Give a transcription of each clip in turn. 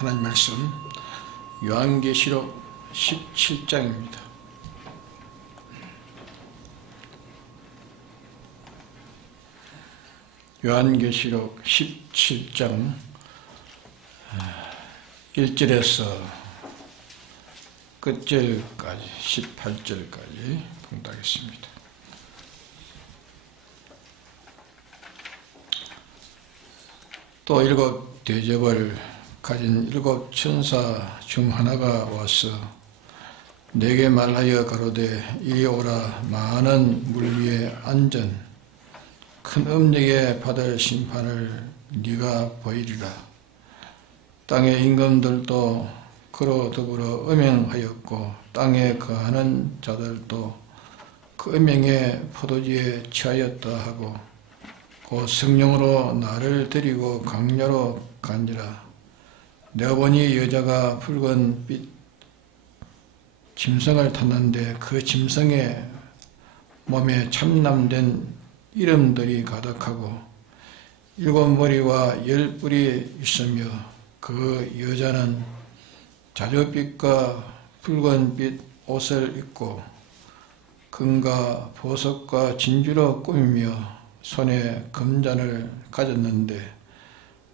하나님 말씀 요한계시록 17장입니다. 요한계시록 17장 1절에서 끝절까지 18절까지 봉독하겠습니다. 또 일곱 대접을 가진 일곱 천사 중 하나가 와서 내게 말하여 가로되 이리 오라. 많은 물 위에 앉은 큰 음력에 받을 심판을 네가 보이리라. 땅의 임금들도 그로 더불어 음행하였고 땅에 거하는 자들도 그 음행의 포도주에 취하였다 하고 곧 성령으로 나를 데리고 강야로 간지라. 내가 보니 여자가 붉은 빛 짐승을 탔는데 그 짐승의 몸에 참남된 이름들이 가득하고 일곱 머리와 열 뿔이 있으며 그 여자는 자주빛과 붉은빛 옷을 입고 금과 보석과 진주로 꾸미며 손에 금잔을 가졌는데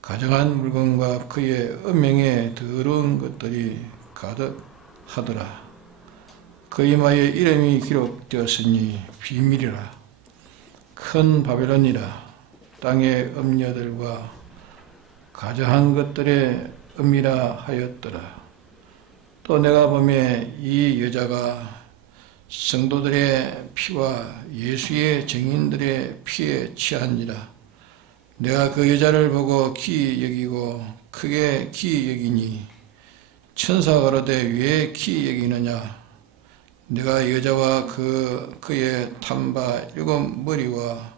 가정한 물건과 그의 음행에 더러운 것들이 가득하더라. 그 이마에 이름이 기록되었으니 비밀이라. 큰 바벨론이라. 땅의 음녀들과 가정한 것들의 음이라 하였더라. 또 내가 보매 이 여자가 성도들의 피와 예수의 증인들의 피에 취한지라. 내가 그 여자를 보고 기이 여기고 크게 기이 여기니 천사가 가로되 왜 기이 여기느냐. 내가 여자와 그의 탄바 일곱 머리와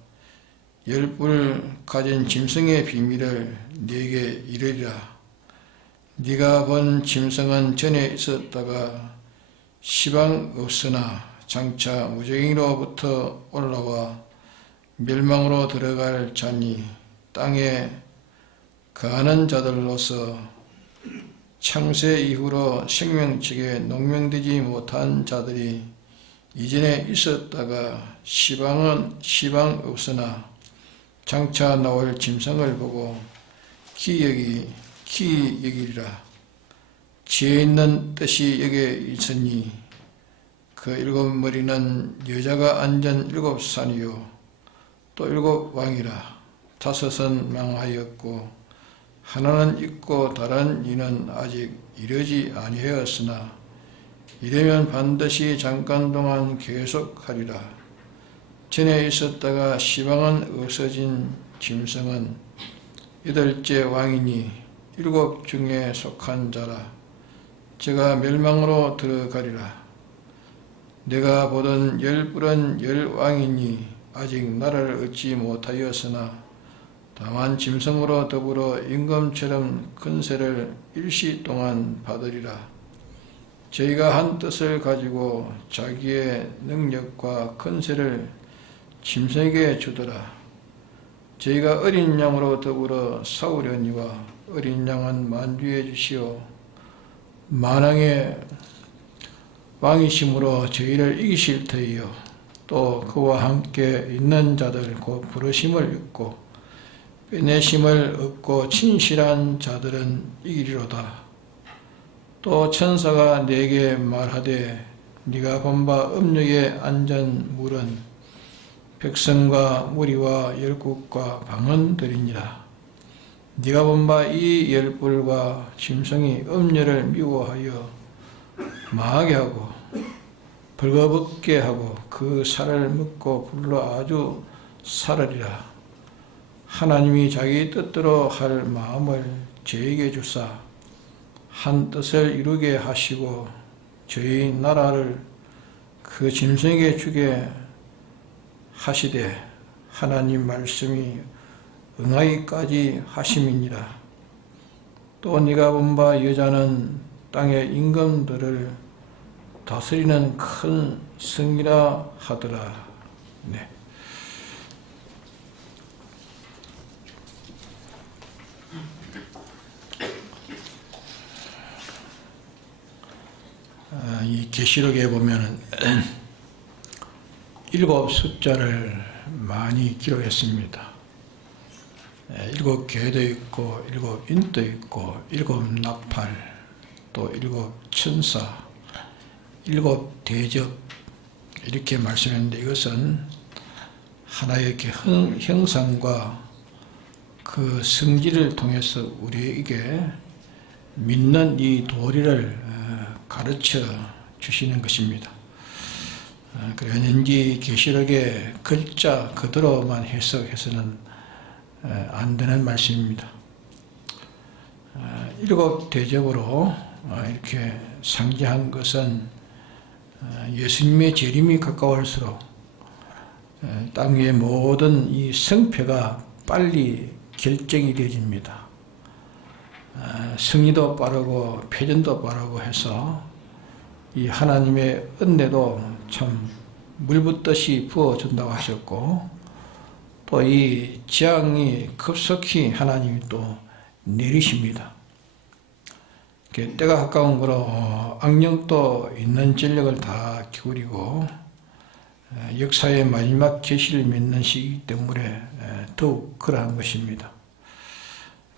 열 뿔 가진 짐승의 비밀을 네게 이르리라. 네가 본 짐승은 전에 있었다가 시방 없으나 장차 무저행으로부터 올라와 멸망으로 들어갈 자니 땅에 거하는 자들로서 창세 이후로 생명책에 농명되지 못한 자들이 이전에 있었다가 시방 없으나 장차 나올 짐승을 보고 기이 여기리라. 지혜 있는 뜻이 여기에 있으니 그 일곱 머리는 여자가 앉은 일곱 산이요 또 일곱 왕이라. 다섯은 망하였고 하나는 있고 다른 이는 아직 이르지 아니하였으나 이르면 반드시 잠깐 동안 계속하리라. 전에 있었다가 시방은 없어진 짐승은 여덟째 왕이니 일곱 중에 속한 자라. 제가 멸망으로 들어가리라. 내가 보던 열 뿔은 열 왕이니 아직 나라를 얻지 못하였으나 다만 짐승으로 더불어 임금처럼 권세를 일시 동안 받으리라. 저희가 한 뜻을 가지고 자기의 능력과 권세를 짐승에게 주더라. 저희가 어린 양으로 더불어 싸우려니와 어린 양은 만주해 주시오. 만왕의 왕이심으로 저희를 이기실 터이요 또 그와 함께 있는 자들 곧 부르심을 입고 빼내심을 얻고 진실한 자들은 이기리로다. 또 천사가 내게 말하되 네가 본 바 음력에 앉은 물은 백성과 무리와 열국과 방언들이니라. 네가 본 바 이 열불과 짐승이 음녀를 미워하여 망하게 하고 벌거벗게 하고 그 살을 먹고 불로 아주 살으리라. 하나님이 자기 뜻대로 할 마음을 저에게 주사 한 뜻을 이루게 하시고 저희 나라를 그 짐승에게 주게 하시되 하나님 말씀이 응하기까지 하심이니라. 또 네가 본 바 여자는 땅의 임금들을 다스리는 큰 성이라 하더라. 네. 이 계시록에 보면은 7 숫자를 많이 기록했습니다. 7 교회도 있고 7 인도 있고 7 나팔, 또 7 천사, 7 대접 이렇게 말씀했는데, 이것은 하나의 이렇게 형상과 그 성질을 통해서 우리에게 믿는 이 도리를 가르쳐 주시는 것입니다. 그래서 현지 계시록의 글자 그대로만 해석해서는 안 되는 말씀입니다. 7 대접으로 이렇게 상징한 것은 예수님의 재림이 가까울수록 땅 위의 모든 이 성패가 빨리 결정이 되어집니다. 승리도 빠르고 패전도 빠르고 해서 이 하나님의 은혜도 참 물붓듯이 부어준다고 하셨고, 또 이 재앙이 급속히 하나님이 또 내리십니다. 때가 가까운 거로 악령도 있는 전력을 다 기울이고 역사의 마지막 계시를 맺는 시기이기 때문에 더욱 그러한 것입니다.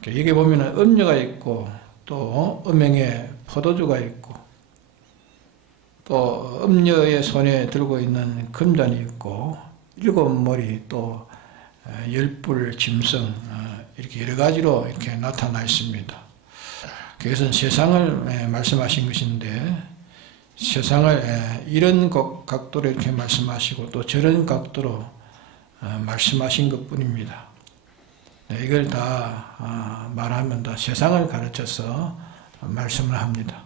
여기 보면 음녀가 있고, 또 음행의 포도주가 있고, 또 음녀의 손에 들고 있는 금잔이 있고, 7 머리, 또 10뿔 짐승, 이렇게 여러 가지로 이렇게 나타나 있습니다. 그것은 세상을 말씀하신 것인데, 세상을 이런 각도로 이렇게 말씀하시고 또 저런 각도로 말씀하신 것 뿐입니다. 이걸 다 말하면 다 세상을 가르쳐서 말씀을 합니다.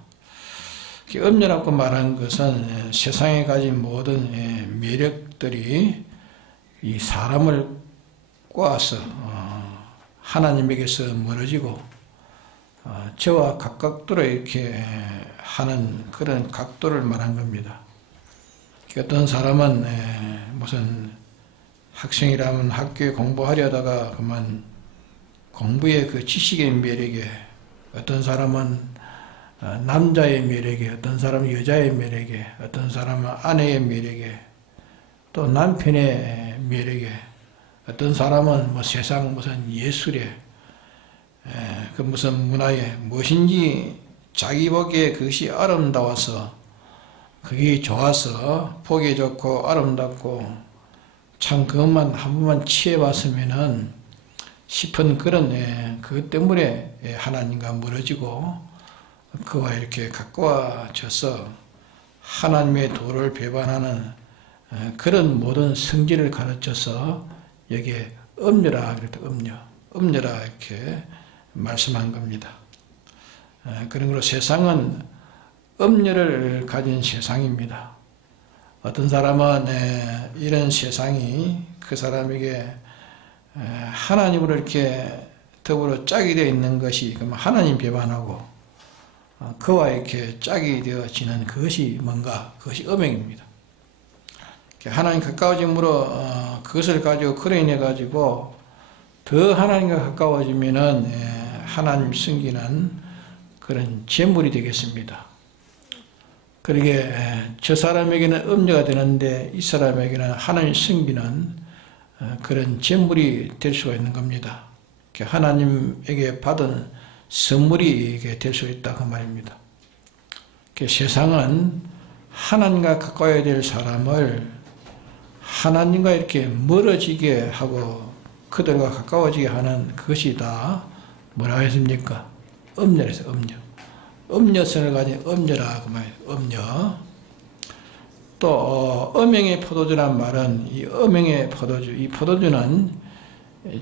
음녀라고 말한 것은 세상에 가진 모든 매력들이 이 사람을 꼬아서 하나님에게서 멀어지고 저와 각각도로 이렇게 하는 그런 각도를 말한 겁니다. 어떤 사람은 무슨 학생이라면 학교에 공부하려다가 그만 공부의 그 지식의 매력에, 어떤 사람은 남자의 매력에, 어떤 사람은 여자의 매력에, 어떤 사람은 아내의 매력에, 또 남편의 매력에, 어떤 사람은 뭐 세상 무슨 예술에, 그 무슨 문화에, 무엇인지 자기 보기에 그것이 아름다워서, 그게 좋아서 보기 좋고 아름답고 참 그것만 한 번만 취해봤으면은 싶은 그런 그것 때문에 하나님과 멀어지고 그와 이렇게 가까워져서 하나님의 도를 배반하는 그런 모든 성질을 가르쳐서 여기에 음녀라 그랬다. 음녀라 이렇게 말씀한 겁니다. 그런 걸로 세상은 음녀를 가진 세상입니다. 어떤 사람은 이런 세상이 그 사람에게 하나님으로 이렇게 더불어 짝이 되어 있는 것이, 그러면 하나님 배반하고 그와 이렇게 짝이 되어지는 그것이 뭔가, 그것이 음행입니다. 하나님 가까워짐으로 그것을 가지고 그로 인해 가지고 더 하나님과 가까워지면은 하나님 섬기는 그런 재물이 되겠습니다. 그러게 저 사람에게는 음녀가 되는데 이 사람에게는 하나님 섬기는 그런 재물이 될 수가 있는 겁니다. 하나님에게 받은 선물이 될 수 있다 그 말입니다. 세상은 하나님과 가까워야 될 사람을 하나님과 이렇게 멀어지게 하고 그들과 가까워지게 하는 그것이 다 뭐라고 했습니까? 음녀에서 음녀. 음녀성을 가진 음녀라 그 말이에요. 음녀. 또 음행의 포도주란 말은 이 음행의 포도주, 이 포도주는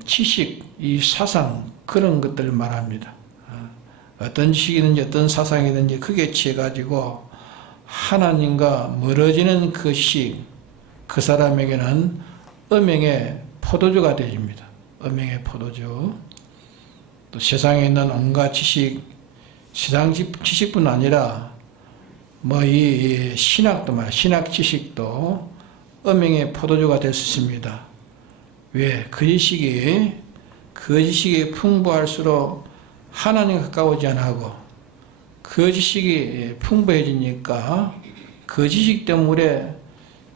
지식, 이 사상 그런 것들을 말합니다. 어떤 지식이든지 어떤 사상이든지 크게 취해가지고 하나님과 멀어지는 것이 그 사람에게는 음행의 포도주가 되어집니다. 음행의 포도주. 또 세상에 있는 온갖 지식, 세상 지식뿐 아니라 뭐 이 신학도 말이야. 신학 지식도 음행의 포도주가 될 수 있습니다. 왜? 그 지식이 풍부할수록 하나님 가까워지 안 하고 그 지식이 풍부해지니까 그 지식 때문에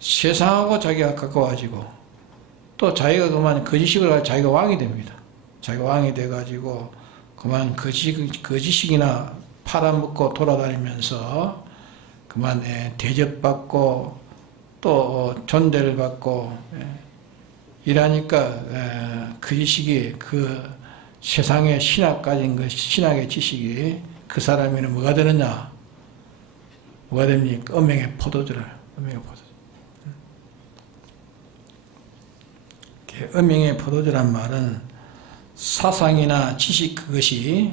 세상하고 자기가 가까워지고 또 자기가 그만 그 지식을 가지고 자기가 왕이 됩니다. 자기가 왕이 돼가지고 그만 그 지식이나 팔아먹고 돌아다니면서 그만 대접받고 또 존대를 받고 이러니까 그 지식이 그 세상의 신학 가진 그 신학의 지식이 그 사람에는 뭐가 되느냐? 뭐가 됩니까? 음행의 포도주라. 음행의 포도주. 음행의 포도주란 말은 사상이나 지식 그것이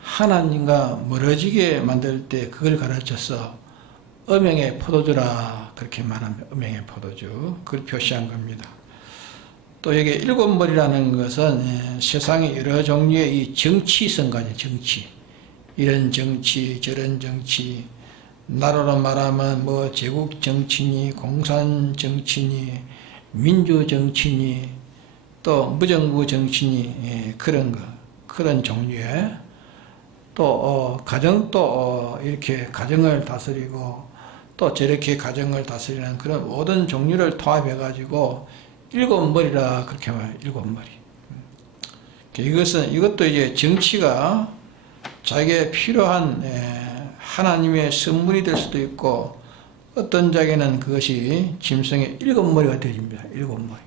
하나님과 멀어지게 만들 때 그걸 가르쳐서 음행의 포도주라 그렇게 말합니다. 음행의 포도주. 그걸 표시한 겁니다. 또 여기 일곱 머리라는 것은 세상의 여러 종류의 이 정치성가죠. 정치. 이런 정치, 저런 정치. 나라로 말하면 뭐 제국 정치니, 공산 정치니, 민주 정치니, 또 무정부 정치니 그런 거, 그런 종류의 또 가정도 이렇게 가정을 다스리고 또 저렇게 가정을 다스리는 그런 모든 종류를 통합해 가지고 일곱 머리라 그렇게 말해요. 일곱 머리. 이것도 이제 정치가 자기에 필요한 하나님의 선물이 될 수도 있고 어떤 자에게는 그것이 짐승의 일곱 머리가 되어집니다. 일곱 머리.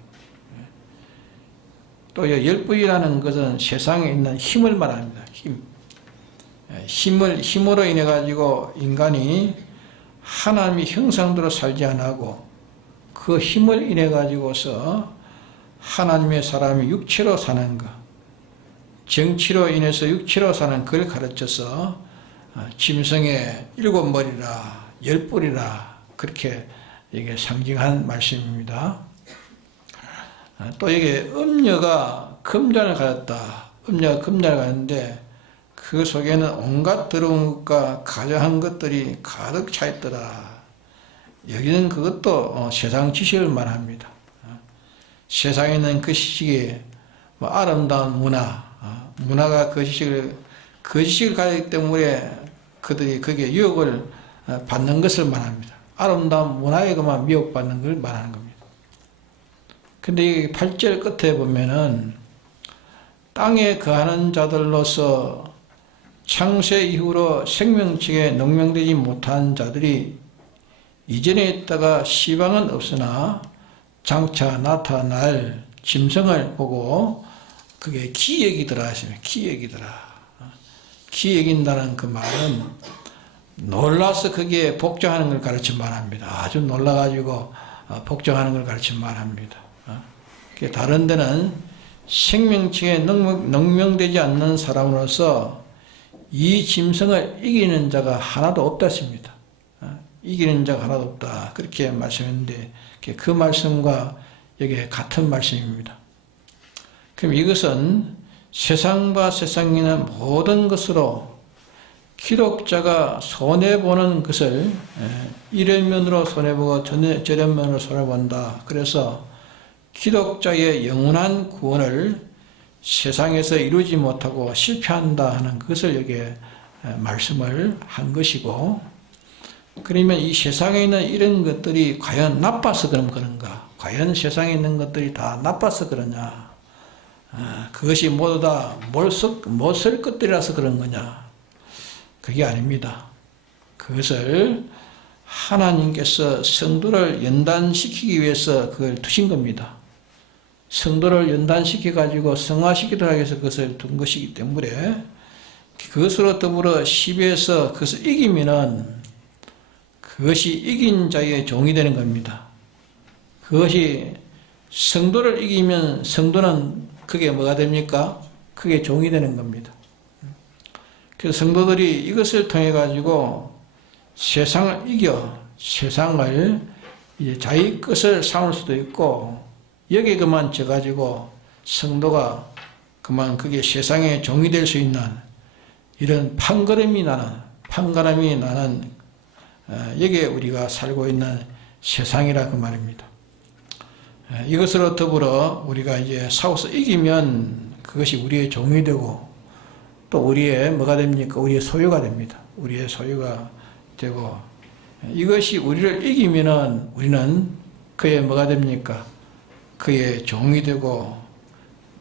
또 열불이라는 것은 세상에 있는 힘을 말합니다. 힘으로 인해 가지고 인간이 하나님의 형상대로 살지 않고 그 힘을 인해 가지고서 하나님의 사람이 육체로 사는 것, 정치로 인해서 육체로 사는 그걸 가르쳐서 짐승의 일곱 머리라, 열뿔이라 그렇게 이게 상징한 말씀입니다. 또 이게 음녀가 금잔을 가졌다. 음녀가 금잔을 가졌는데 그 속에는 온갖 더러운 것과 가증한 것들이 가득 차 있더라. 여기는 그것도 세상 지식을 말합니다. 세상에 있는 그 지식이 아름다운 문화가 그 지식을 가지기 때문에 그들이 거기에 유혹을 받는 것을 말합니다. 아름다운 문화에 그만 미혹받는 걸 말하는 겁니다. 근데 이 8절 끝에 보면은 땅에 거하는 자들로서 창세 이후로 생명체에 능명되지 못한 자들이 이전에 있다가 시방은 없으나 장차 나타날 짐승을 보고 그게 기여기더라 하시면 기여기더라. 기여긴다는 그 말은 놀라서 거기에 복종하는 걸 가르쳐 말합니다. 아주 놀라가지고 복종하는 걸 가르쳐 말합니다. 다른 데는 생명체에 능명되지 않는 사람으로서 이 짐승을 이기는 자가 하나도 없다 했습니다. 이기는 자가 하나도 없다. 그렇게 말씀했는데 그 말씀과 여기 같은 말씀입니다. 그럼 이것은 세상과 세상에 있는 모든 것으로 기독자가 손해보는 것을 이런 면으로 손해보고 저런 면으로 손해본다. 그래서 기독자의 영원한 구원을 세상에서 이루지 못하고 실패한다 하는 그것을 여기에 말씀을 한 것이고, 그러면 이 세상에 있는 이런 것들이 과연 나빠서 그런가? 과연 세상에 있는 것들이 다 나빠서 그러냐? 그것이 모두 다 못쓸 것들이라서 그런 거냐? 그게 아닙니다. 그것을 하나님께서 성도를 연단시키기 위해서 그걸 두신 겁니다. 성도를 연단시켜가지고 성화시키도록 해서 그것을 둔 것이기 때문에 그것으로 더불어 시비에서 그것을 이기면은 그것이 이긴 자의 종이 되는 겁니다. 그것이 성도를 이기면 성도는 그게 뭐가 됩니까? 그게 종이 되는 겁니다. 그래서 성도들이 이것을 통해 가지고 세상을 이겨 세상을 이제 자기 것을 삼을 수도 있고, 여기에 그만 져가지고 성도가 그만 그게 세상의 종이 될 수 있는 이런 판가름이 나는 여기에 우리가 살고 있는 세상이라 그 말입니다. 이것으로 더불어 우리가 이제 싸워서 이기면 그것이 우리의 종이 되고 또 우리의 뭐가 됩니까? 우리의 소유가 됩니다. 우리의 소유가 되고 이것이 우리를 이기면은 우리는 그의 뭐가 됩니까? 그의 종이 되고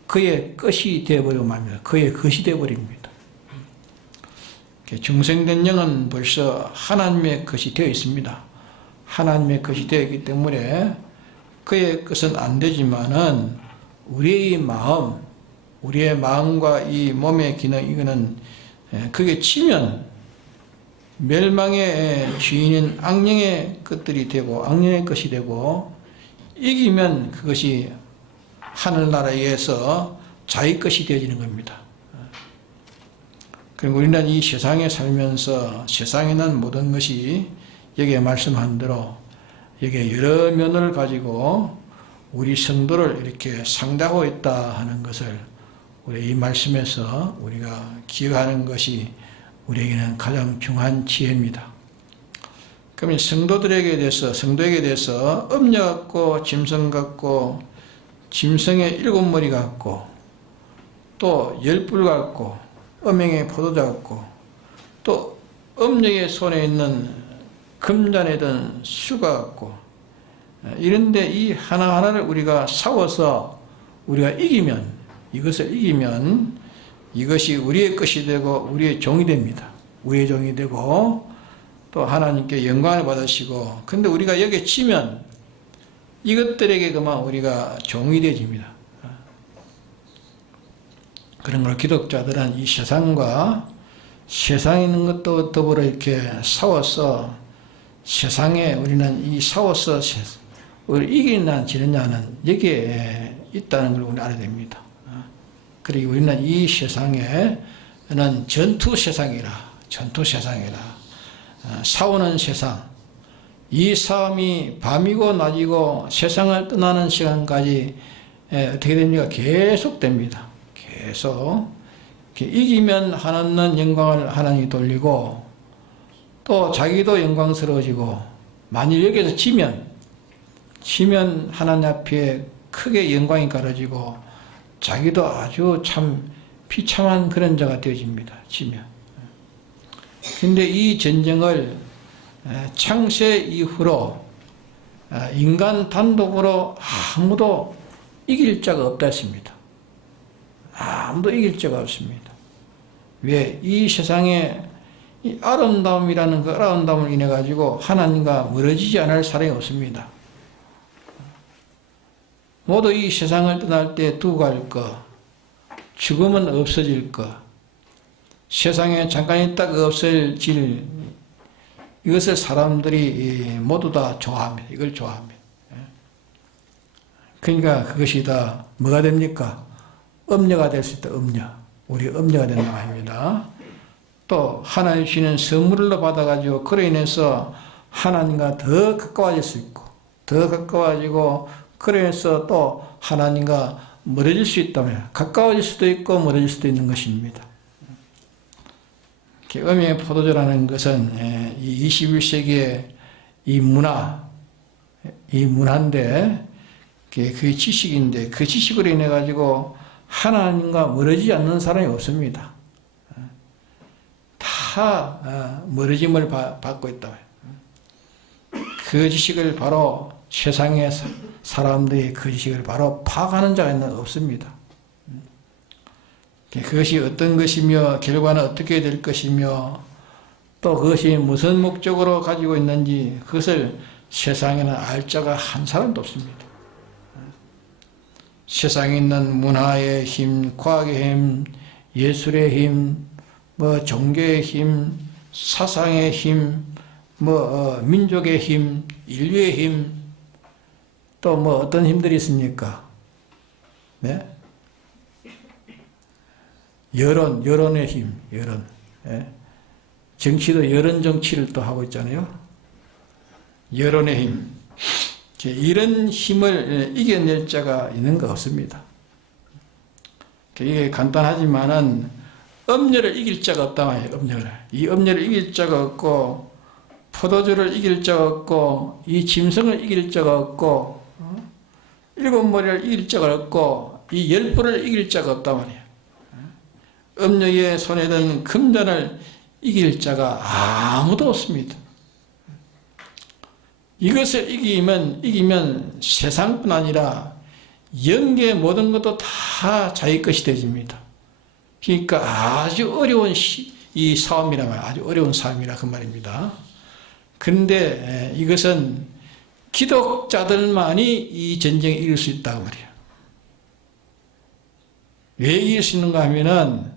그의 것이 되어버리고 말입니다. 그의 것이 되어버립니다. 중생된 영은 벌써 하나님의 것이 되어 있습니다. 하나님의 것이 되어 있기 때문에 그의 것은 안 되지만은 우리의 마음과 이 몸의 기능, 이거는 그게 치면 멸망의 주인인 악령의 것들이 되고 악령의 것이 되고, 이기면 그것이 하늘나라에서 자기 것이 되어지는 겁니다. 그리고 우리는 이 세상에 살면서 세상에 있는 모든 것이 여기에 말씀한 대로 여기에 여러 면을 가지고 우리 성도를 이렇게 상대하고 있다 하는 것을 우리 이 말씀에서 우리가 기억하는 것이 우리에게는 가장 중요한 지혜입니다. 그러면 성도에게 대해서 음녀 같고 짐승 같고 짐승의 7머리 같고 또 10뿔 같고 음행의 포도주 같고 또 음녀의 손에 있는 금잔에 든 수가 같고, 이런데 이 하나하나를 우리가 싸워서 우리가 이것을 이기면 이것이 우리의 것이 되고 우리의 종이 됩니다. 우리의 종이 되고 또 하나님께 영광을 받으시고, 근데 우리가 여기에 치면 이것들에게 그만 우리가 종이 되집니다. 그런 걸 기독자들은 이 세상에 있는 것도 더불어 이렇게 싸워서 세상에 우리는 이 싸워서 우리 이기나 지느냐는 여기에 있다는 걸 우리 알아야 됩니다. 그리고 우리는 이 세상에는 전투 세상이라 싸우는 세상, 이 싸움이 밤이고 낮이고 세상을 떠나는 시간까지 어떻게 됩니까? 계속됩니다. 계속 이기면 하나님은 영광을 하나님이 돌리고 또 자기도 영광스러워지고, 만일 여기서 지면 하나님 앞에 크게 영광이 가려지고 자기도 아주 참 비참한 그런 자가 되어집니다. 지면. 근데 이 전쟁을 창세 이후로 인간 단독으로 아무도 이길 자가 없다 했습니다. 아무도 이길 자가 없습니다. 왜? 이 세상에 이 아름다움이라는 그 아름다움을 인해 가지고 하나님과 멀어지지 않을 사람이 없습니다. 모두 이 세상을 떠날 때 두고 갈 것, 죽으면 없어질 것, 세상에 잠깐 있다가 없어질, 이것을 사람들이 모두 다 좋아합니다. 이걸 좋아합니다. 그러니까 그것이 다 뭐가 됩니까? 음녀가 될 수 있다. 우리 음녀가 된다고 합니다. 또 하나님 주시는 선물로 받아가지고 그로 인해서 하나님과 더 가까워질 수 있고, 더 가까워지고 그로 인해서 또 하나님과 멀어질 수 있다면, 가까워질 수도 있고 멀어질 수도 있는 것입니다. 음행의 포도주라는 것은 이 21세기의 이 문화인데, 그게 지식인데, 그 지식으로 인해 가지고 하나님과 멀어지지 않는 사람이 없습니다. 다 멀어짐을 받고 있다. 그 지식을 바로 세상의 사람들이 그 지식을 바로 파악하는 자가 없습니다. 그것이 어떤 것이며 결과는 어떻게 될 것이며 또 그것이 무슨 목적으로 가지고 있는지 그것을 세상에는 알 자가 한 사람도 없습니다. 세상에 있는 문화의 힘, 과학의 힘, 예술의 힘, 종교의 힘, 사상의 힘, 민족의 힘, 인류의 힘, 또 어떤 힘들이 있습니까? 네? 여론의 힘, 여론. 예? 정치도 여론 정치를 또 하고 있잖아요. 여론의 힘. 이런 힘을 이겨낼 자가 있는 것 없습니다. 이게 간단하지만은 음녀를 이길 자가 없다 말이에요. 이 음녀를 이길 자가 없고, 포도주를 이길 자가 없고, 이 짐승을 이길 자가 없고, 7머리를 이길 자가 없고, 이 10뿔을 이길 자가 없다 말이에요. 음녀의 손에 든 금잔을 이길 자가 아무도 없습니다. 이것을 이기면 세상뿐 아니라 영계의 모든 것도 다 자기 것이 되집니다. 그러니까 아주 어려운 이 싸움이라 말이야. 아주 어려운 싸움이라 그 말입니다. 그런데 이것은 기독자들만이 이 전쟁에 이길 수 있다고 말이에요. 왜 이길 수 있는가 하면은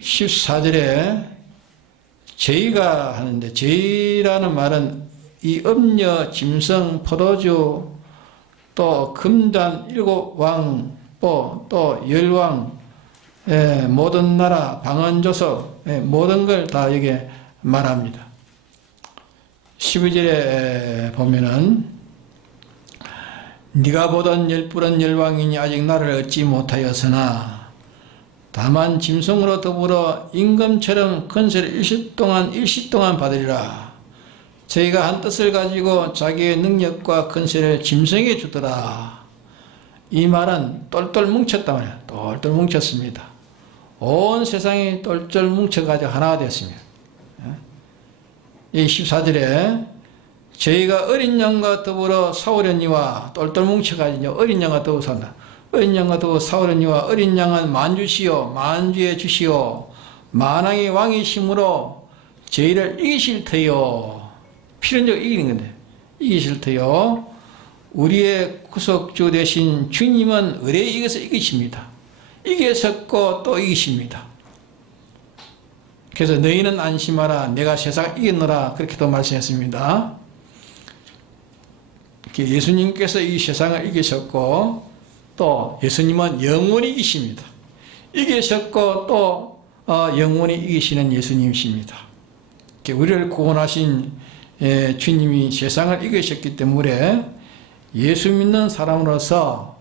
14절에 저희가 하는데, 저희라는 말은 이 음료, 짐승, 포도주, 또 금잔, 7왕, 또 열왕, 모든 나라, 방언조서, 모든 걸 다 여기에 말합니다. 12절에 보면은 네가 보던 열불은 열왕이니 아직 나를 얻지 못하였으나 다만 짐승으로 더불어 임금처럼 권세를 일시동안 받으리라. 저희가 한 뜻을 가지고 자기의 능력과 권세를 짐승에게 주더라. 이 말은 똘똘 뭉쳤단 말이에요. 똘똘 뭉쳤습니다. 온 세상이 똘똘 뭉쳐가지고 하나가 됐습니다. 이 14절에 저희가 어린 양과 더불어 싸우려니와 똘똘 뭉쳐가지고 어린 양과 더불어 산다. 어린 양과 더불어 싸우려니와 어린 양은 만주시오 만주의 주시오 만왕의 왕이심으로 저희를 이기실 터요. 필연적으로 이기는 건데 이기실 터요. 우리의 구속주 되신 주님은 의뢰 이겨서 이기십니다. 이기셨고 또 이기십니다. 그래서 너희는 안심하라 내가 세상을 이겼노라 그렇게도 말씀했습니다. 예수님께서 이 세상을 이기셨고 또 예수님은 영원히 이기십니다. 이기셨고 또 영원히 이기시는 예수님이십니다. 우리를 구원하신 주님이 세상을 이기셨기 때문에 예수 믿는 사람으로서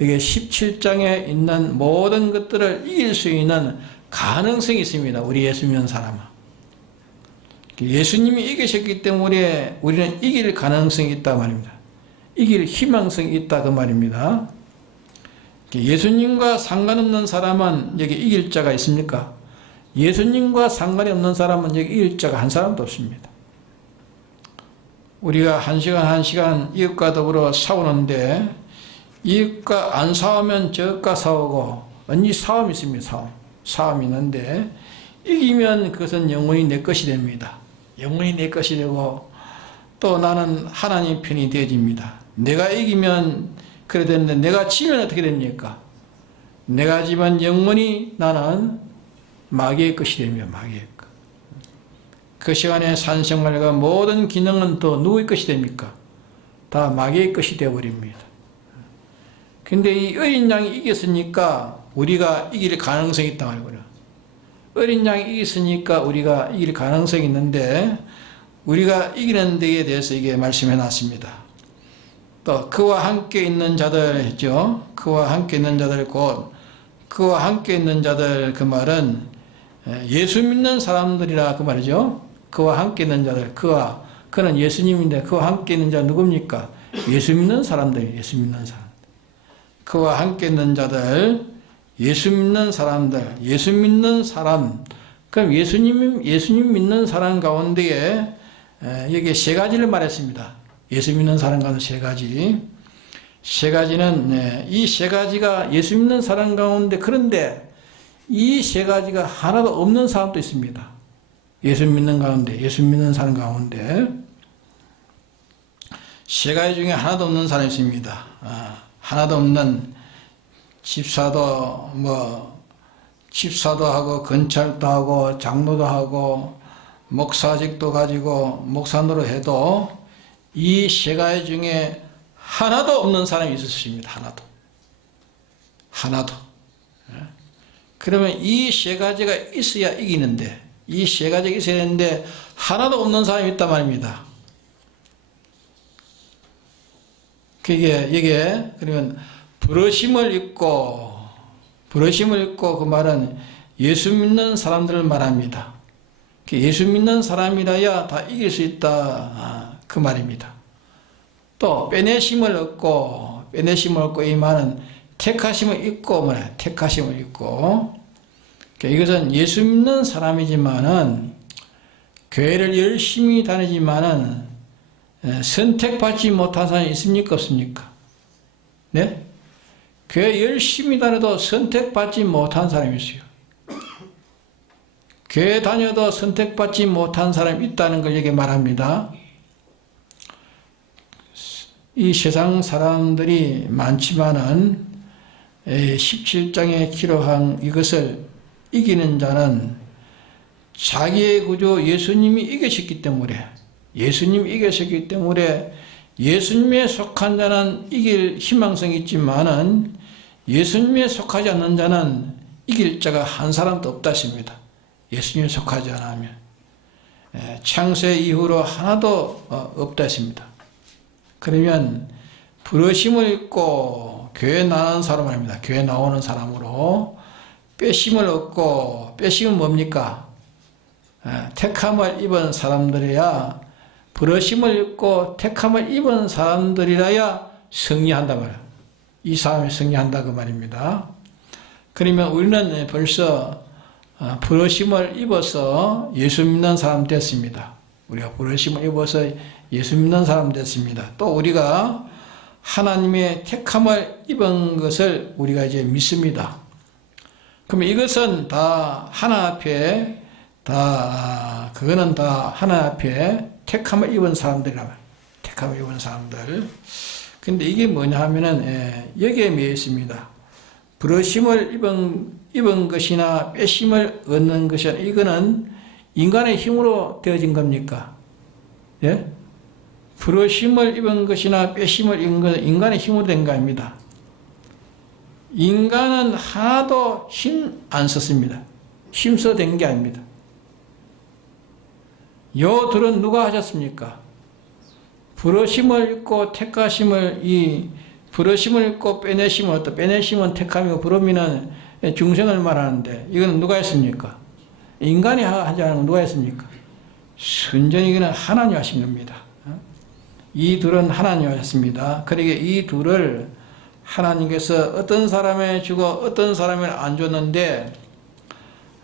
이게 17장에 있는 모든 것들을 이길 수 있는 가능성이 있습니다. 우리 예수 믿는 사람은. 예수님이 이기셨기 때문에 우리는 이길 가능성이 있다 말입니다. 이길 희망성이 있다 그 말입니다. 예수님과 상관없는 사람은 여기 이길 자가 있습니까? 예수님과 상관이 없는 사람은 여기 이길 자가 한 사람도 없습니다. 우리가 한 시간 이웃과 더불어 싸우는데 이웃과 안 싸우면 저것과 싸우고 언니 싸움이 있습니다. 싸움이 있는데 이기면 그것은 영원히 내 것이 됩니다. 영원히 내 것이 되고 또 나는 하나님 편이 되어집니다. 내가 이기면 그래 되는데 내가 지면 어떻게 됩니까? 내가 지면 영원히 나는 마귀의 것이 됩니다. 마귀의 것. 그 시간에 산생활과 모든 기능은 또 누구의 것이 됩니까? 다 마귀의 것이 되어버립니다. 근데 이 어린 양이 이겼으니까 우리가 이길 가능성이 있다 말이고요. 어린 양이 이겼으니까 우리가 이길 가능성이 있는데 우리가 이기는 데에 대해서 이게 말씀해 놨습니다. 또 그와 함께 있는 자들 했죠. 그와 함께 있는 자들 곧 그와 함께 있는 자들 그 말은 예수 믿는 사람들이라 그 말이죠. 그와 함께 있는 자들 그는 예수님인데 그와 함께 있는 자 누굽니까? 예수 믿는 사람들이에요. 예수 믿는 사람. 그와 함께 있는 자들 예수 믿는 사람들 예수 믿는 사람 그럼 예수님 믿는 사람 가운데에 여기 세 가지를 말했습니다. 예수 믿는 사람 가운데 세 가지. 세 가지는 이 세 가지가 예수 믿는 사람 가운데 그런데 이 세 가지가 하나도 없는 사람도 있습니다. 예수 믿는 가운데 예수 믿는 사람 가운데 세 가지 중에 하나도 없는 사람이 있습니다. 하나도 없는 집사도 집사도 하고 건찰도 하고 장로도 하고 목사직도 가지고 목사 노릇해도 이 세 가지 중에 하나도 없는 사람이 있었습니다. 하나도. 그러면 이 세 가지가 있어야 이기는데 이 세 가지가 있어야 되는데 하나도 없는 사람이 있단 말입니다. 이게 그러면 부르심을 입고 그 말은 예수 믿는 사람들을 말합니다. 예수 믿는 사람이라야 다 이길 수 있다 그 말입니다. 또 빼내심을 얻고 이 말은 택하심을 입고 택하심을 입고 이것은 예수 믿는 사람이지만은 교회를 열심히 다니지만은 선택받지 못한 사람이 있습니까? 없습니까? 네? 교회 열심히 다녀도 선택받지 못한 사람이 있어요. 교회 다녀도 선택받지 못한 사람이 있다는 걸 여기 말합니다. 이 세상 사람들이 많지만은 17장에 기록한 이것을 이기는 자는 자기의 구주 예수님이 이기셨기 때문에, 예수님이 이기셨기 때문에 예수님에 속한 자는 이길 희망성이 있지만은 예수님에 속하지 않는 자는 이길 자가 한 사람도 없다 했습니다. 예수님에 속하지 않으면 창세 이후로 하나도 없다 했습니다. 그러면 부르심을 입고 교회 나가는 사람을 합니다. 교회 나오는 사람으로 빼심을 얻고, 빼심은 뭡니까? 택함을 입은 사람들이야, 부르심을 입고 택함을 입은 사람들이라야 승리한다 말이야. 이 사람이 승리한다 그 말입니다. 그러면 우리는 벌써 부르심을 입어서 예수 믿는 사람 됐습니다. 우리가 부르심을 입어서 예수 믿는 사람 됐습니다. 또 우리가 하나님의 택함을 입은 것을 우리가 이제 믿습니다. 그러면 이것은 다 하나 앞에, 그거는 다 하나 앞에 택함을 입은 사람들이라, 택함을 입은 사람들. 근데 이게 뭐냐 하면은, 여기에 매여 있습니다. 부르심을 입은 것이나 빼심을 얻는 것이나, 이거는 인간의 힘으로 되어진 겁니까? 예? 부르심을 입은 것이나 빼심을 입은 것은 인간의 힘으로 된 거 아닙니다. 인간은 하나도 힘 안 썼습니다. 힘써 된 게 아닙니다. 요 둘은 누가 하셨습니까? 부르심을 입고 택하심을, 부르심을 입고 빼내심은 빼내심은 택함이고 부르미는 중생을 말하는데, 이거는 누가 했습니까? 인간이 하지 않은 건 누가 했습니까? 순전히 이거는 하나님 하신 겁니다. 이 둘은 하나님 하셨습니다. 그러니까 이 둘을 하나님께서 어떤 사람에 주고 어떤 사람에 안 줬는데,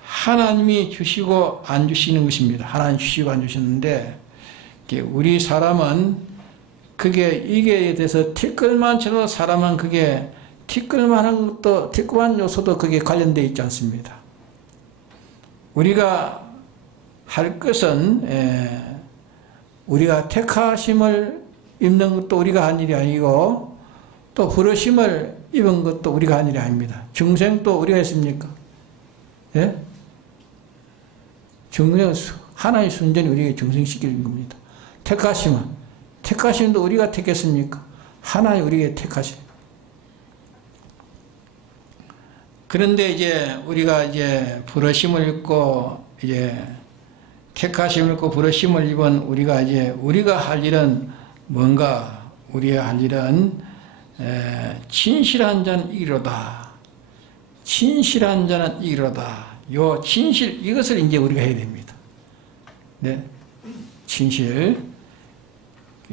하나님이 주시고 안 주시는 것입니다. 하나님 주시고 안 주시는데, 우리 사람은 그게 이게 대해서 티끌만 쳐도 사람은 그게 티끌만한 것도, 티끌만 요소도 그게 관련되어 있지 않습니다. 우리가 할 것은 우리가 택하심을 입는 것도 우리가 한 일이 아니고, 또 부르심을 입은 것도 우리가 한 일이 아닙니다. 중생도 우리가 했습니까? 예? 중생, 하나의 순전히 우리에게 중생시키는 겁니다. 택하심도 우리가 택했습니까? 하나의 우리에게 택하심. 그런데 이제 우리가 이제 부르심을 입고, 이제 택하심을 입고 부르심을 입은 우리가 이제 우리가 할 일은 뭔가? 우리가 할 일은 진실한 자는 이기로다. 진실한 자는 이기로다. 요 진실, 이것을 이제 우리가 해야 됩니다. 네, 진실.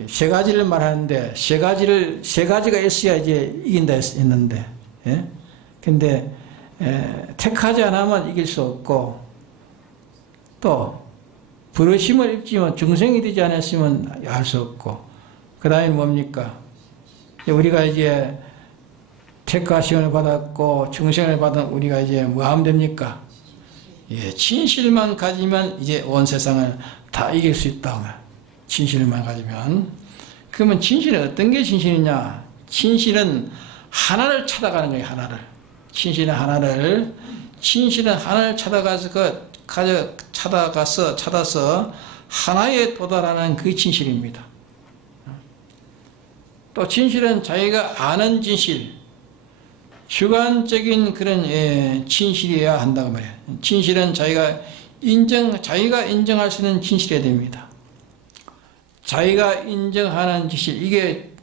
세 가지를 말하는데, 세 가지가 있어야 이제 이긴다 했는데, 예? 근데 택하지 않으면 이길 수 없고, 또 부르심을 입지만 중생이 되지 않았으면 알 수 없고, 그 다음에 뭡니까? 우리가 이제 택하심을 받았고 중생을 받은 우리가 이제 뭐 하면 됩니까? 예, 진실만 가지면 이제 온 세상을 다 이길 수 있다. 진실만 가지면. 그러면 진실은 어떤 게 진실이냐? 진실은 하나를 찾아가는 거예요. 하나를. 진실은 하나를 찾아서 하나에 도달하는 그 진실입니다. 또 진실은 자기가 아는 진실, 주관적인 그런 진실이어야 한다고 말해요. 진실은 자기가 인정할 수 있는 진실이어야 됩니다. 자기가 인정하는 진실, 이게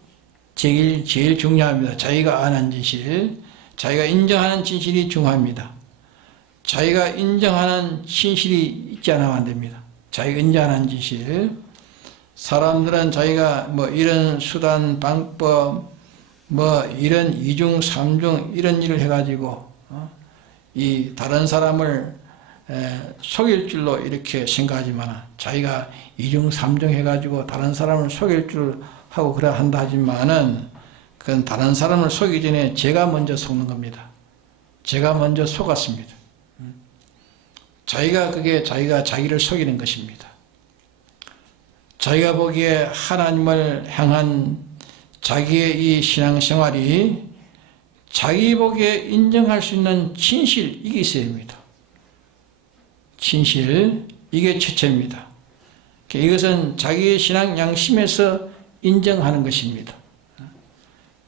제일 중요합니다. 자기가 아는 진실, 자기가 인정하는 진실이 중요합니다. 자기가 인정하는 진실이 있지 않으면 안 됩니다. 자기가 인정하는 진실. 사람들은 자기가 뭐 이런 수단, 방법, 뭐 이런 이중, 삼중 이런 일을 해가지고 이 다른 사람을 속일 줄로 이렇게 생각하지만 자기가 이중 삼중 해가지고 다른 사람을 속일 줄 하고 그래 한다 하지만은 그건 다른 사람을 속이기 전에 제가 먼저 속는 겁니다. 제가 먼저 속았습니다. 자기가 자기를 속이는 것입니다. 자기가 보기에 하나님을 향한 자기의 이 신앙생활이 자기 보기에 인정할 수 있는 진실, 이게 있어야 합니다. 진실, 이게 첫째입니다. 이것은 자기의 신앙 양심에서 인정하는 것입니다.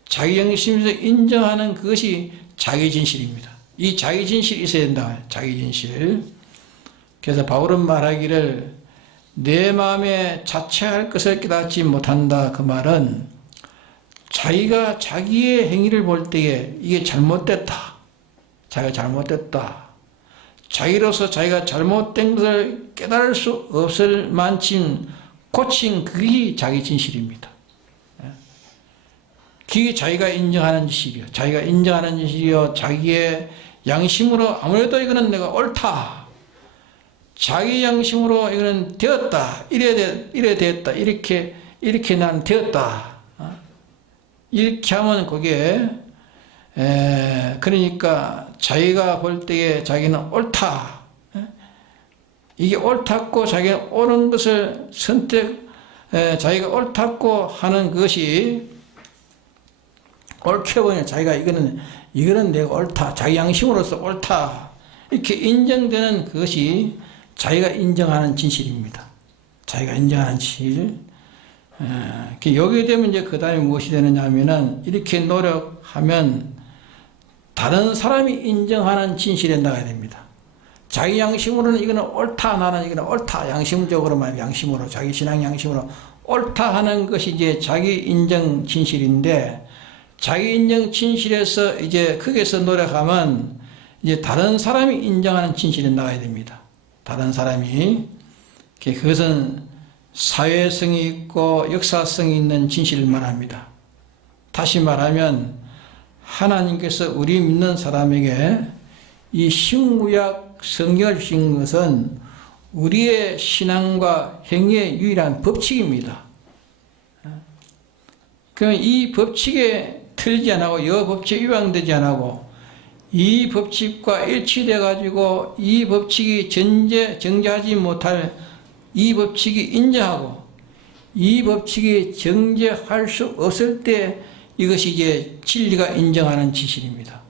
자기 양심에서 인정하는 그것이 자기 진실입니다. 이 자기 진실이 있어야 된다. 자기 진실. 그래서 바울은 말하기를 내 마음에 자체할 것을 깨닫지 못한다. 그 말은 자기가 자기의 행위를 볼 때에 이게 잘못됐다. 자기가 잘못됐다. 자기로서 자기가 잘못된 것을 깨달을 수 없을 만큼 고친 그게 자기 진실입니다. 그게 자기가 인정하는 진실이요. 자기가 인정하는 진실이요. 자기의 양심으로 아무래도 이거는 내가 옳다. 자기 양심으로 이거는 되었다. 이래 되었다. 이렇게 난 되었다. 이렇게 하면 그게 그러니까 자기가 볼 때에 자기는 옳다. 이게 옳다고 자기가 옳은 것을 자기가 옳다고 하는 것이 옳게 보니 자기가 이거는 내가 옳다. 자기 양심으로서 옳다. 이렇게 인정되는 그것이 자기가 인정하는 진실입니다. 자기가 인정하는 진실. 여기에 되면 이제 그 다음에 무엇이 되느냐 하면은 이렇게 노력하면 다른 사람이 인정하는 진실에 나가야 됩니다. 자기 양심으로는 이거는 옳다. 나는 이거는 옳다. 양심적으로 말하면 양심으로, 자기 신앙 양심으로 옳다 하는 것이 이제 자기 인정 진실인데 자기 인정 진실에서 이제 거기에서 노력하면 이제 다른 사람이 인정하는 진실에 나가야 됩니다. 다른 사람이. 그것은 사회성이 있고 역사성이 있는 진실을 말합니다. 다시 말하면 하나님께서 우리 믿는 사람에게 이 신구약 성경을 주신 것은 우리의 신앙과 행위의 유일한 법칙입니다. 그럼 이 법칙에 틀리지 않고 이 법칙에 위반되지 않고 이 법칙과 일치돼 가지고 이 법칙이 정죄하지 못할 이 법칙이 인정하고 이 법칙이 정죄할 수 없을 때 이것이 이제 진리가 인정하는 진실입니다.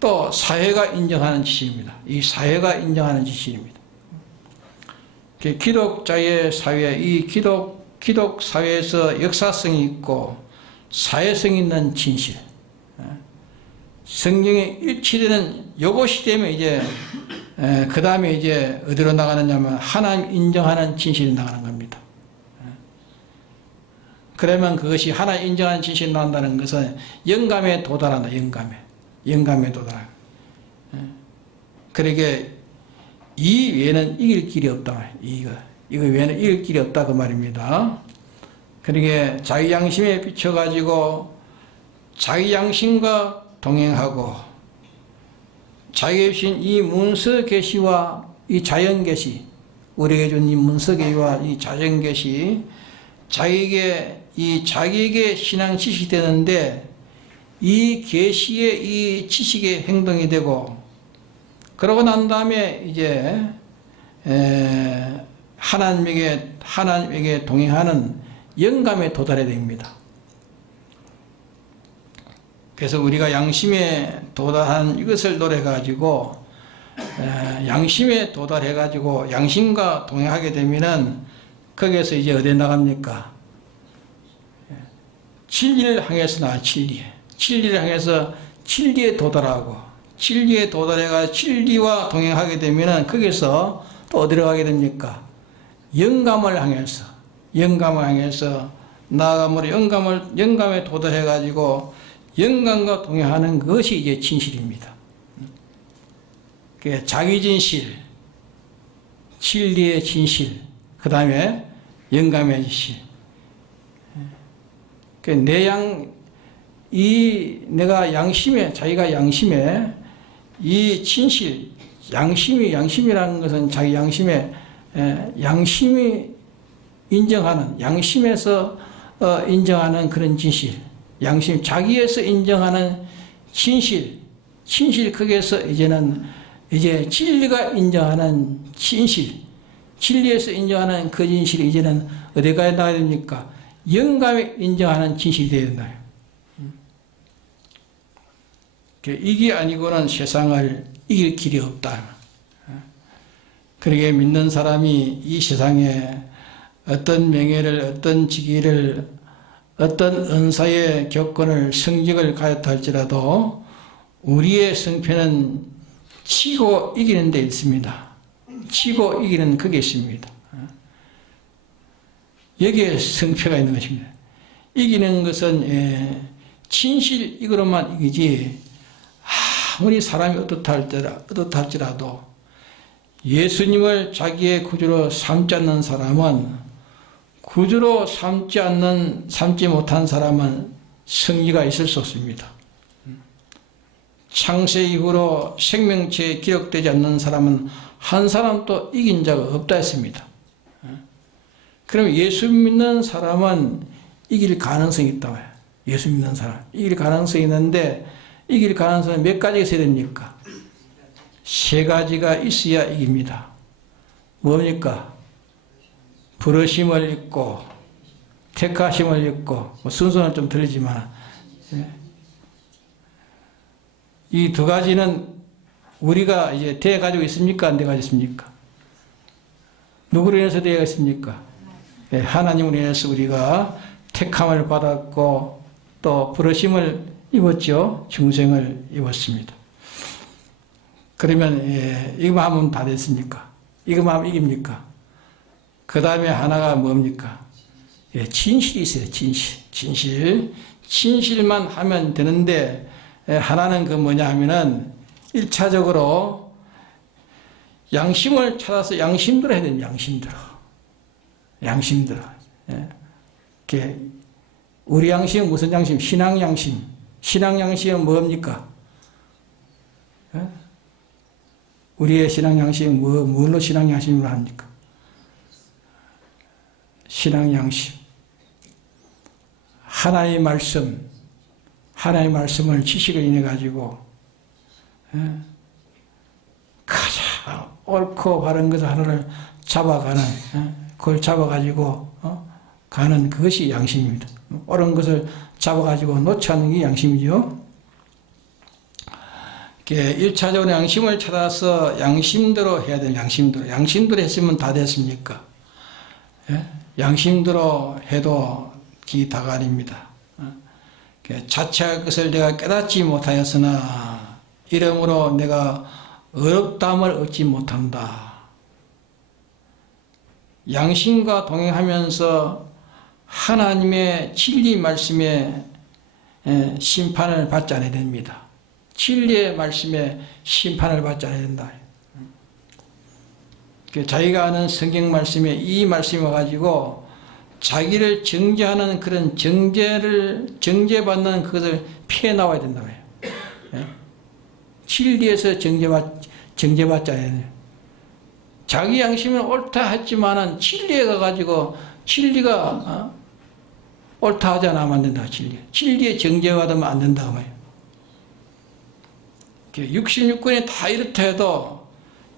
또 사회가 인정하는 진실입니다. 이 사회가 인정하는 진실입니다. 기독자의 사회, 이 기독 사회에서 역사성이 있고 사회성이 있는 진실, 성경에 일치되는 이것이 되면 이제 그 다음에 이제 어디로 나가느냐면 하나님 인정하는 진실이 나가는 겁니다. 그러면 그것이 하나님 인정하는 진실이 나온다는 것은 영감에 도달한다. 영감에 도달한다. 그러게 이 외에는 이길 길이 없다. 이거 외에는 이길 길이 없다 그 말입니다. 그러게 자기 양심에 비춰가지고 자기 양심과 동행하고 자기의 주신 이 문서 계시와 이 자연 계시, 우리에게 준 이 문서 계시와 이 자연 계시, 자기에게 신앙 지식이 되는데 이 계시의 이 지식의 행동이 되고 그러고 난 다음에 이제 하나님에게 동행하는 영감에 도달해야 됩니다. 그래서 우리가 양심에 도달한 이것을 노려가지고 양심에 도달해가지고 양심과 동행하게 되면은 거기에서 이제 어디에 나갑니까? 진리를 향해서 나가. 진리를 향해서 진리에 도달하고 진리에 도달해가 진리와 동행하게 되면은 거기서 또 어디로 가게 됩니까? 영감을 향해서 나아감으로 영감에 도달해가지고 영감과 동행하는 것이 이제 진실입니다. 자기 진실, 진리의 진실, 그 다음에 영감의 진실. 내가 자기가 양심에 이 진실, 양심이라는 것은 자기 양심이 인정하는, 양심에서 인정하는 그런 진실, 양심, 자기에서 인정하는 진실, 거기에서 이제 진리가 인정하는 진실, 진리에서 인정하는 그 진실이 이제는 어디 가야 나가야 됩니까? 영감에 인정하는 진실이 되어야 된다. 이게 아니고는 세상을 이길 길이 없다. 그러게 믿는 사람이 이 세상에 어떤 명예를, 어떤 직위를, 어떤 은사의 교권을, 성직을 가졌다 할지라도 우리의 성패는 치고 이기는 데 있습니다. 치고 이기는 그게 있습니다. 여기에 성패가 있는 것입니다. 이기는 것은 진실 이거로만 이기지, 아무리 사람이 어떻다 할지라도 예수님을 자기의 구주로 삼지 않는 사람은, 구주로 삼지 못한 사람은 승리가 있을 수 없습니다. 창세 이후로 생명체에 기록되지 않는 사람은 한 사람도 이긴 자가 없다 했습니다. 그럼 예수 믿는 사람은 이길 가능성이 있다고 해요. 예수 믿는 사람 이길 가능성이 있는데, 이길 가능성은 몇 가지가 있어야 됩니까? 세 가지가 있어야 이깁니다. 뭡니까? 부르심을 입고, 택하심을 입고, 순서는 좀 틀리지만, 이 두 가지는 우리가 이제 대 가지고 있습니까? 안 대 가지고 있습니까? 누구로 인해서 되어 있습니까? 하나님으로 인해서 우리가 택함을 받았고, 또 부르심을 입었죠. 중생을 입었습니다. 그러면 이거만 하면 다 됐습니까? 이거만 하면 이깁니까? 그 다음에 하나가 뭡니까? 진실이 있어요. 진실만 하면 되는데, 하나는 그 뭐냐 하면은 1차적으로 양심을 찾아서 양심대로 해야 됩니다. 양심대로. 우리 양심은 무슨 양심? 신앙 양심은 뭡니까? 우리의 신앙 양심은 뭘로 신앙 양심으로 합니까? 신앙 양심. 하나님의 말씀을 지식을 인해 가지고 가장 옳고 바른 것을 하나를 잡아가는, 그걸 잡아가지고 가는 그것이 양심입니다. 옳은 것을 잡아가지고 놓지 않는 게 양심이죠. 1차적으로 양심을 찾아서 양심대로 해야 돼요. 양심대로 했으면 다 됐습니까? 양심대로 해도 기다간입니다. 자체할 것을 내가 깨닫지 못하였으나 이러므로 내가 어렵다함을 얻지 못한다. 양심과 동행하면서 하나님의 진리 말씀에 심판을 받지 않아야 됩니다. 진리의 말씀에 심판을 받지 않아야 된다. 자기가 아는 성경 말씀에 이 말씀이 와가지고 자기를 정죄하는 그런 정죄받는 그것을 피해 나와야 된다고 해요. 진리에서 정죄받지 않아야 돼요. 자기 양심은 옳다 했지만은 진리에 가가지고 진리가 옳다 하지 않으면 안 된다. 진리에 정죄받으면 안 된다고 해요. 66권이 다 이렇다 해도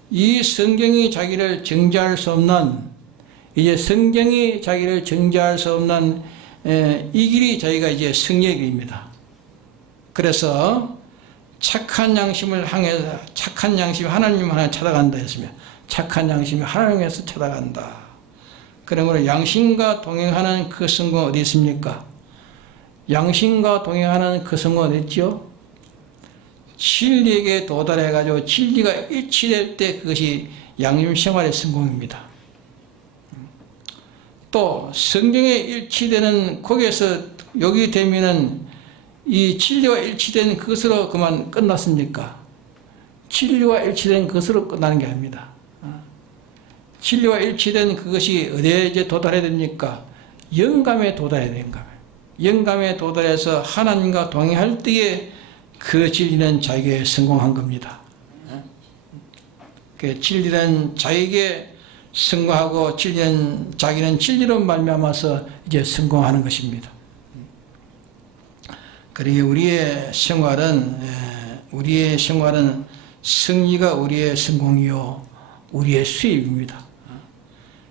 이 성경이 자기를 정죄할 수 없는, 이제 성경이 자기를 정죄할 수 없는 이 길이 자기가 이제 승리의 길입니다. 그래서 착한 양심을 향해서, 착한 양심이 하나님 하나 찾아간다 했으면 착한 양심이 하나님에서 찾아간다. 그러므로 양심과 동행하는 그 성공 어디 있습니까? 양심과 동행하는 그 성공 어디 있죠? 진리에게 도달해가지고 진리가 일치될 때 그것이 양심생활의 성공입니다. 또 성경에 일치되는, 거기에서 여기 되면은 이 진리와 일치된 그것으로 그만 끝났습니까? 진리와 일치된 그것으로 끝나는 게 아닙니다. 진리와 일치된 그것이 어디에 이제 도달해야 됩니까? 영감에 도달해야 됩니다. 영감에 도달해서 하나님과 동행할 때에 그 진리는 자기에 성공한 겁니다. 그 진리는 자기에게 성공하고 자기는 진리로 말미암아서 이제 성공하는 것입니다. 그러기에 우리의 생활은 승리가 우리의 성공이요 우리의 수입입니다.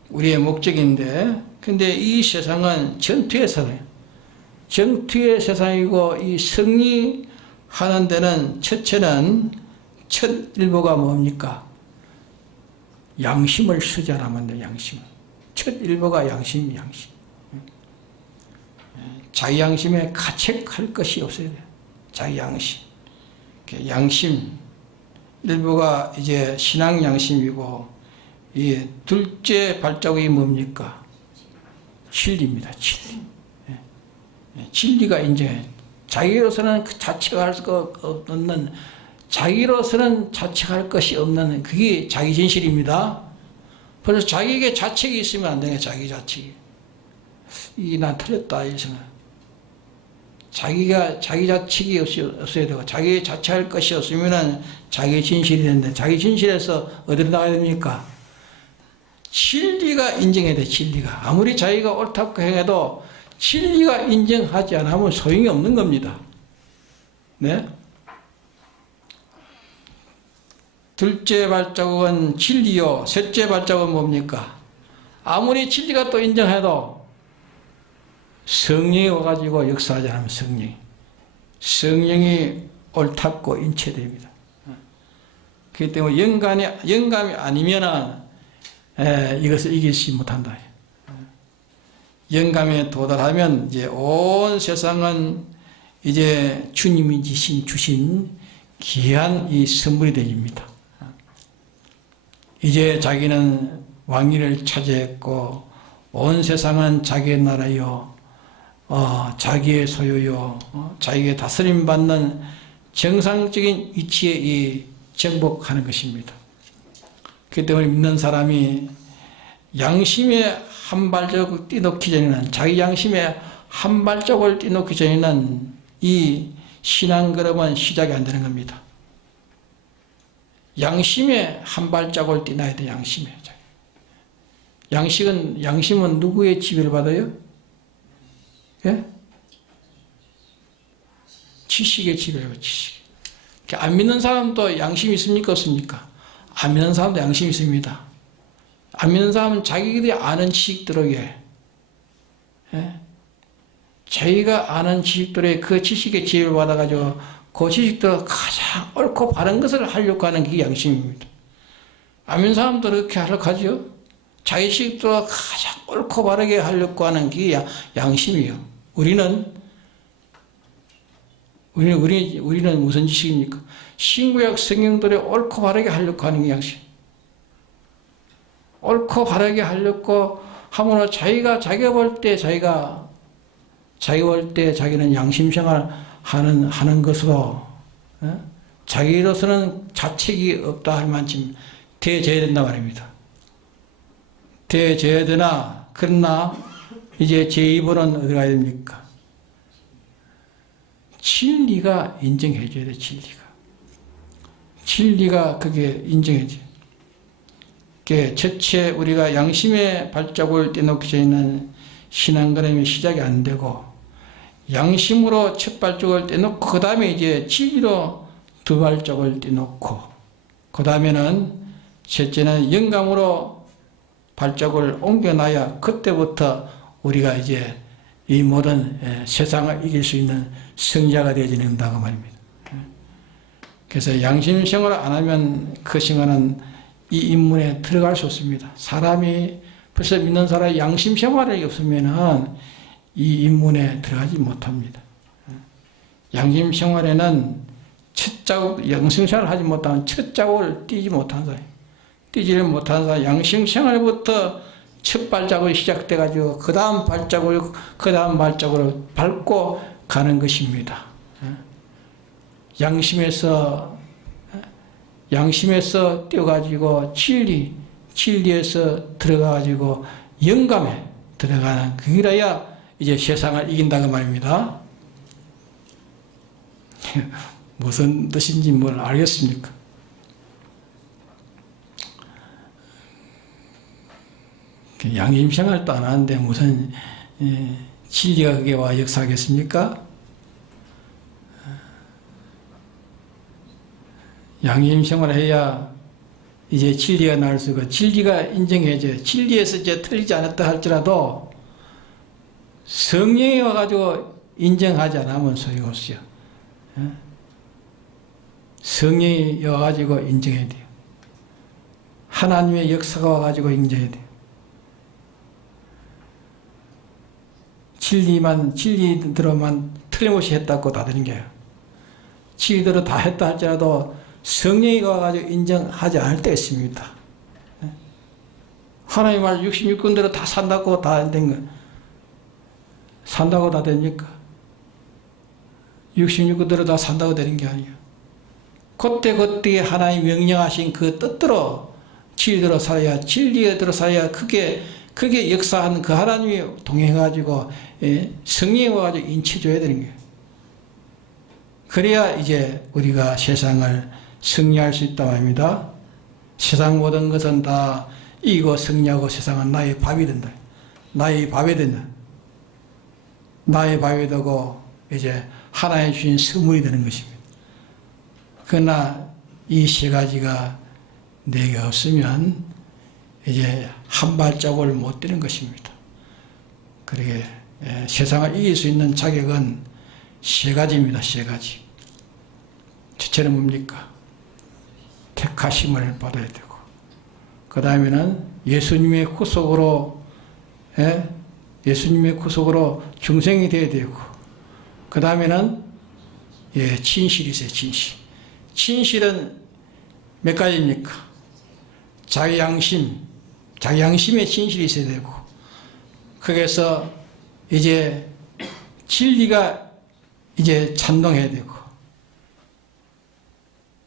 우리의 목적인데, 근데 이 세상은 전투의 세상이에요. 전투의 세상이고, 이 승리하는 데는 첫째는 첫 일보가 뭡니까? 양심을 수절하면 돼요. 양심. 첫 일보가 양심. 자기 양심에 가책할 것이 없어야 돼요. 자기 양심. 양심. 일보가 이제 신앙 양심이고, 이 둘째 발자국이 뭡니까? 진리입니다. 진리. 진리가 인정해. 자기로서는 자책할 수 없는, 자기로서는 자책할 것이 없는 그게 자기 진실입니다. 그래서 자기에게 자책이 있으면 안 되네. 자기 자책이. 난 틀렸다. 이 생각. 자기 자책이 없어야 되고, 자기 자책할 것이 없으면 자기 진실이 되는데, 자기 진실에서 어디로 나가야 됩니까? 진리가 인정해야 돼. 진리가. 아무리 자기가 옳다고 행해도 진리가 인정하지 않으면 소용이 없는 겁니다. 네? 둘째 발자국은 진리요. 셋째 발자국은 뭡니까? 아무리 진리가 또 인정해도 성령이 와가지고 역사하지 않으면 성령이 옳다고 인체됩니다. 그렇기 때문에 영감이 아니면은 이것을 이기지 못한다. 영감에 도달하면 이제 온 세상은 이제 주님이 주신 귀한 이 선물이 되집니다. 이제 자기는 왕위를 차지했고, 온 세상은 자기의 나라요, 자기의 소유요, 자기의 다스림 받는 정상적인 위치에 정복하는 것입니다. 그렇기 때문에 믿는 사람이 양심에 한 발자국 뛰놓기 전에는, 자기 양심에 한 발자국을 뛰놓기 전에는 이 신앙 걸음은 시작이 안 되는 겁니다. 양심에 한 발자국을 뛰어야 돼. 양심은 누구의 지배를 받아요? 예? 지식의 지배를 받아요. 지식. 안 믿는 사람도 양심이 있습니까? 없습니까? 안 믿는 사람도 양심이 있습니다. 안 믿는 사람은 자기들이 아는 지식들에게, 자기가 아는 지식들의 그 지식의 지혜를 받아가지고 그 지식대로 가장 옳고 바른 것을 하려고 하는 게 양심입니다. 안 믿는 사람도 그렇게 하려고 하죠. 자기 지식대로 가장 옳고 바르게 하려고 하는 게 양심이에요. 우리는 무슨 지식입니까? 신구약 성경들이 옳고 바르게 하려고 하는 게 양심. 옳고 바르게 하려고 하므로 자기가 볼 때 자기는 양심 생활 하는 것으로, 자기로서는 자책이 없다 할 만큼 대져야 된다 말입니다. 대져야 되나, 그러나 이제 제 입으로는 어디 가야 됩니까? 진리가 인정해 줘야 돼. 진리가 그게 인정해 줘. 첫째 우리가 양심의 발자국을 떼놓기 전에는 신앙걸음이 시작이 안 되고, 양심으로 첫 발자국을 떼놓고 그 다음에 이제 진리로 두 발자국을 떼놓고, 그 다음에는 셋째는 영감으로 발자국을 옮겨놔야 그때부터 우리가 이제 이 모든 세상을 이길 수 있는 승자가 되어진다고 말입니다. 그래서 양심 생활을 안 하면 그 생활은 이 인문에 들어갈 수 없습니다. 사람이 벌써 믿는 사람이 양심 생활이 없으면은 이 인문에 들어가지 못합니다. 양심 생활에는 양심 생활을 하지 못하면 첫 자국을 띄지 못한 사람, 띄지를 못한 사람, 양심 생활부터 첫 발자국이 시작돼가지고 그 다음 발자국을 밟고 가는 것입니다. 양심에서 뛰어가지고 진리에서 들어가가지고 영감에 들어가는 그이라야 이제 세상을 이긴다고 말입니다. 무슨 뜻인지 뭘 알겠습니까? 양심 생활도 안 하는데 무슨 진리가 그게 와 역사하겠습니까? 양심 생활을 해야 이제 진리가 나올 수가, 진리가 인정해져요. 진리에서 이제 틀리지 않았다 할지라도 성령이 와가지고 인정하지 않으면 소용없어요. 성령이 와가지고 인정해야 돼요. 하나님의 역사가 와가지고 인정해야 돼요. 진리대로만 틀림없이 했다고 다 되는 거예요. 진리대로 다 했다 할지라도 성령이 와가지고 인정하지 않을 때가 있습니다. 하나님 말 66군대로 다 산다고 다 된 거, 산다고 다 됩니까? 66군대로 다 산다고 되는 게 아니에요. 그때 하나님 명령하신 그 뜻대로 진리대로 살아야, 진리대로 살아야 그게 역사한 그 하나님이 동행해가지고 성령이 와가지고 인치줘야 되는 거예요. 그래야 이제 우리가 세상을 승리할 수 있단 말입니다. 세상 모든 것은 다 이기고 승리하고 세상은 나의 밥이 된다. 나의 밥이 된다. 나의 밥이 되고 이제 하나님 주신 선물이 되는 것입니다. 그러나 이 세 가지가 내게 없으면 이제 한 발자국을 못 뛰는 것입니다. 그러게 세상을 이길 수 있는 자격은 세 가지입니다. 세 가지. 첫째는 뭡니까? 택하심을 받아야 되고, 그 다음에는 예수님의 구속으로 중생이 되어야 되고, 그 다음에는 진실이 있어요. 진실은 몇 가지입니까? 자기 양심에 진실이 있어야 되고, 거기에서 이제 진리가 이제 찬동해야 되고,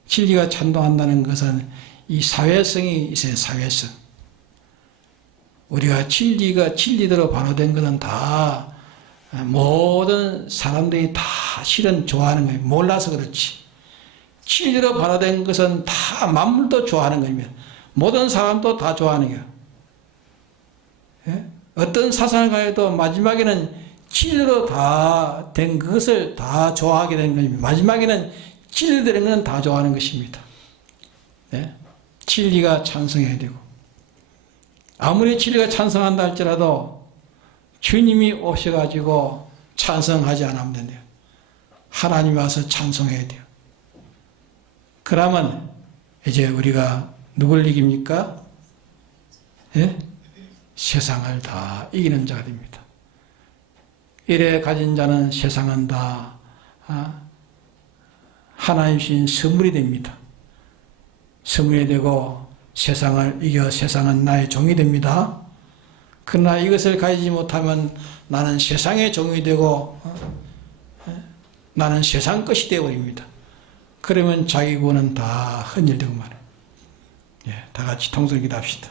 진리가 찬동한다는 것은 이 사회성이 있어요. 사회성. 우리가 진리대로 발효된 것은 다 모든 사람들이 다 실은 좋아하는 거예요. 몰라서 그렇지. 진리대로 발효된 것은 다 만물도 좋아하는 겁니다. 모든 사람도 다 좋아하는 거예요. 어떤 사상을 가해도 마지막에는 진리로 다 된 것을 다 좋아하게 되는 겁니다. 마지막에는 진리로 된 것은 다 좋아하는 것입니다. 진리가 찬성해야 되고, 아무리 진리가 찬성한다 할지라도 주님이 오셔가지고 찬성하지 않으면 된대요. 하나님이 와서 찬성해야 돼요. 그러면 이제 우리가 누굴 이깁니까? 세상을 다 이기는 자가 됩니다. 이래 가진 자는 세상은 다 하나님 주신 선물이 됩니다. 선물이 되고 세상을 이겨 세상은 나의 종이 됩니다. 그러나 이것을 가지지 못하면 나는 세상의 종이 되고 나는 세상 것이 되어버립니다. 그러면 자기 구원은 다 헛일되고 말해요. 다 같이 통성기도 합시다.